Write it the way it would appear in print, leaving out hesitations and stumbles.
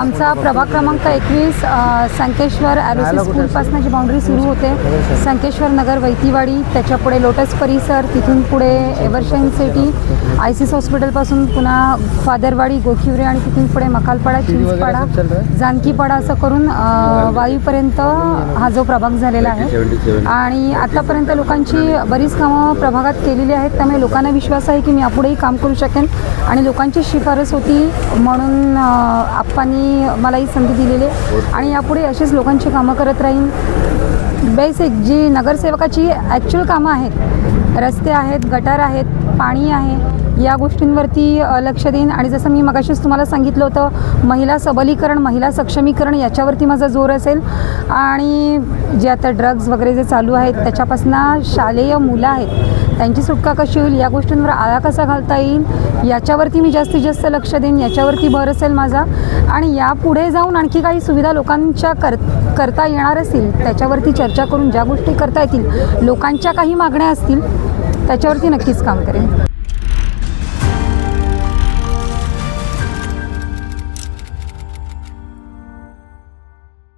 आमचा प्रभाग क्रमांक 21 संकेश्वर ॲरोसी स्कूलपासून जी बाउंड्री सुरू होते, संकेश्वर नगर, वैतीवाडी, त्याच्या पुढे लोटस परिसर, तिथून पुढे एव्हरशाईन सिटी, ICS हॉस्पिटलपासून पुन्हा फादरवाडी, गोखिवरे आणि तिथून पुढे मकालपाडा, चिंचपाडा, जानकीपाडा असं करून वाईपर्यंत हा जो प्रभाग झालेला आहे. आणि आतापर्यंत लोकांची बरीच कामं प्रभागात केलेली आहेत, त्यामुळे लोकांना विश्वास आहे की मी यापुढेही काम करू शकेन. आणि लोकांची शिफारस होती म्हणून आप्पांनी मलाही संधी दिलेली आहे आणि यापुढे अशीच लोकांची कामं करत राहीन. बेसिक जी नगरसेवकाची ॲक्च्युअल कामं आहेत, रस्ते आहेत, गटार आहेत, पाणी आहे, या गोष्टींवरती लक्ष देईन. आणि जसं मी मगाशीच तुम्हाला सांगितलं होतं, महिला सबलीकरण, महिला सक्षमीकरण याच्यावरती माझा जोर असेल. आणि जे आता ड्रग्ज वगैरे जे चालू आहेत त्याच्यापासून शालेय मुलं आहेत त्यांची सुटका कशी होईल, या गोष्टींवर आळा कसा घालता येईल याच्यावरती मी जास्तीत जास्त लक्ष देईन, याच्यावरती भर असेल माझा. आणि यापुढे जाऊन आणखी काही सुविधा लोकांच्या करता येणार असतील त्याच्यावरती चर्चा करून ज्या गोष्टी करता येतील, लोकांच्या काही मागण्या असतील त्याच्यावरती नक्कीच काम करेन.